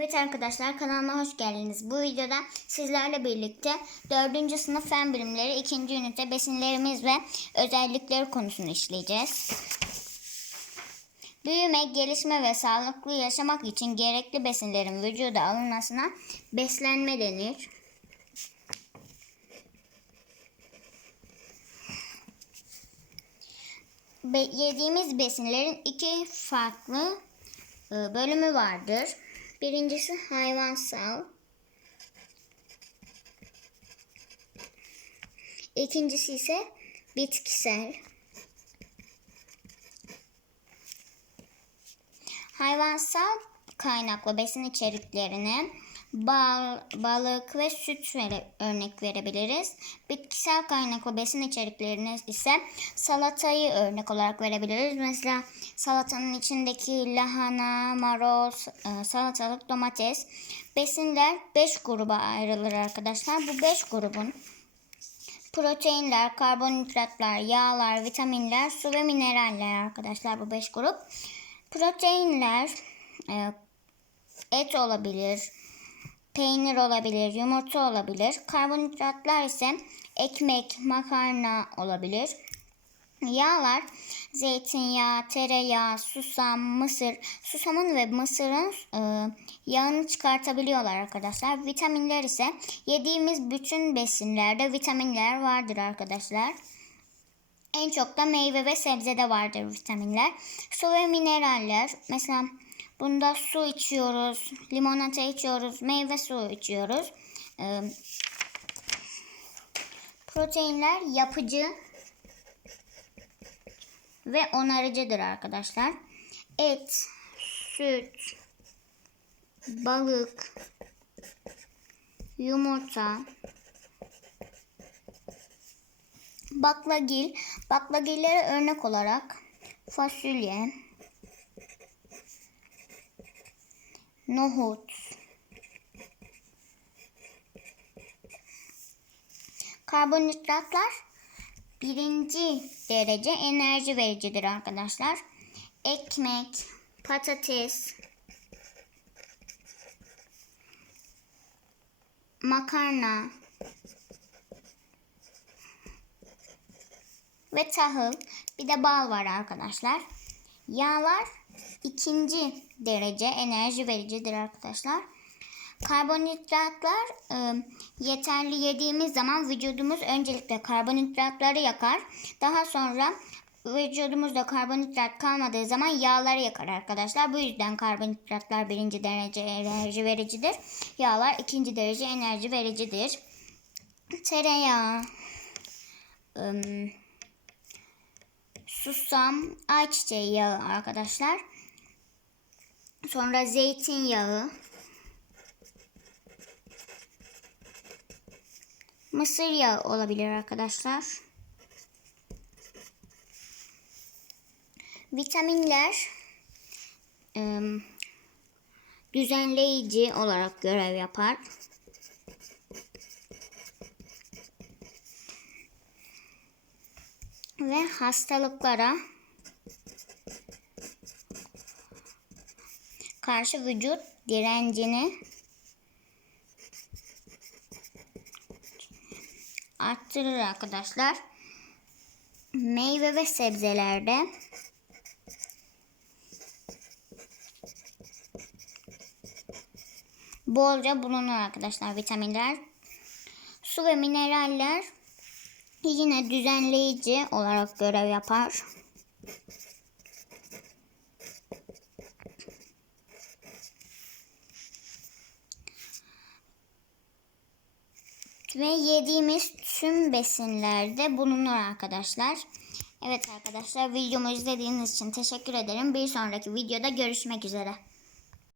Evet arkadaşlar kanalıma hoş geldiniz. Bu videoda sizlerle birlikte 4. sınıf fen bilimleri 2. ünite besinlerimiz ve özellikleri konusunu işleyeceğiz. Büyüme, gelişme ve sağlıklı yaşamak için gerekli besinlerin vücuda alınmasına beslenme denir. Be- yediğimiz besinlerin iki farklı e, bölümü vardır. Birincisi hayvansal. İkincisi ise bitkisel. Hayvansal kaynaklı besin içeriklerine bal, balık ve süt vere, örnek verebiliriz. Bitkisel kaynaklı besin içeriklerine ise salatayı örnek olarak verebiliriz. Mesela salatanın içindeki lahana, marul, e, salatalık, domates. Besinler 5 gruba ayrılır arkadaşlar. Bu 5 grubun proteinler, karbonhidratlar, yağlar, vitaminler, su ve mineraller arkadaşlar bu 5 grup. Proteinler e, et olabilir, peynir olabilir, yumurta olabilir. Karbonhidratlar ise ekmek, makarna olabilir. Yağlar zeytinyağı, tereyağı, susam, mısır. Susamın ve mısırın e, yağını çıkartabiliyorlar arkadaşlar. Vitaminler ise yediğimiz bütün besinlerde vitaminler vardır arkadaşlar. En çok da meyve ve sebzede vardır vitaminler. Su ve mineraller. Mesela bunda su içiyoruz, limonata içiyoruz, meyve suyu içiyoruz. Ee, proteinler yapıcı ve onarıcıdır arkadaşlar. Et, süt, balık, yumurta, baklagil, baklagillere örnek olarak fasulye, nohut, karbonhidratlar birinci derece enerji vericidir arkadaşlar. Ekmek, patates, makarna ve tahıl bir de bal var arkadaşlar. Yağlar ikinci derece enerji vericidir arkadaşlar. Karbonhidratlar e, yeterli yediğimiz zaman vücudumuz öncelikle karbonhidratları yakar. Daha sonra vücudumuzda karbonhidrat kalmadığı zaman yağları yakar arkadaşlar. Bu yüzden karbonhidratlar birinci derece enerji vericidir. Yağlar ikinci derece enerji vericidir. Tereyağı, ım, susam, ayçiçeği yağı arkadaşlar. Sonra zeytinyağı, mısır yağı olabilir arkadaşlar. Vitaminler ım, düzenleyici olarak görev yapar. Ve hastalıklara karşı vücut direncini arttırır arkadaşlar. Meyve ve sebzelerde bolca bulunur arkadaşlar vitaminler. Su ve mineraller yine düzenleyici olarak görev yapar. Ve yediğimiz tüm besinlerde bulunur arkadaşlar. Evet arkadaşlar videomu izlediğiniz için teşekkür ederim. Bir sonraki videoda görüşmek üzere.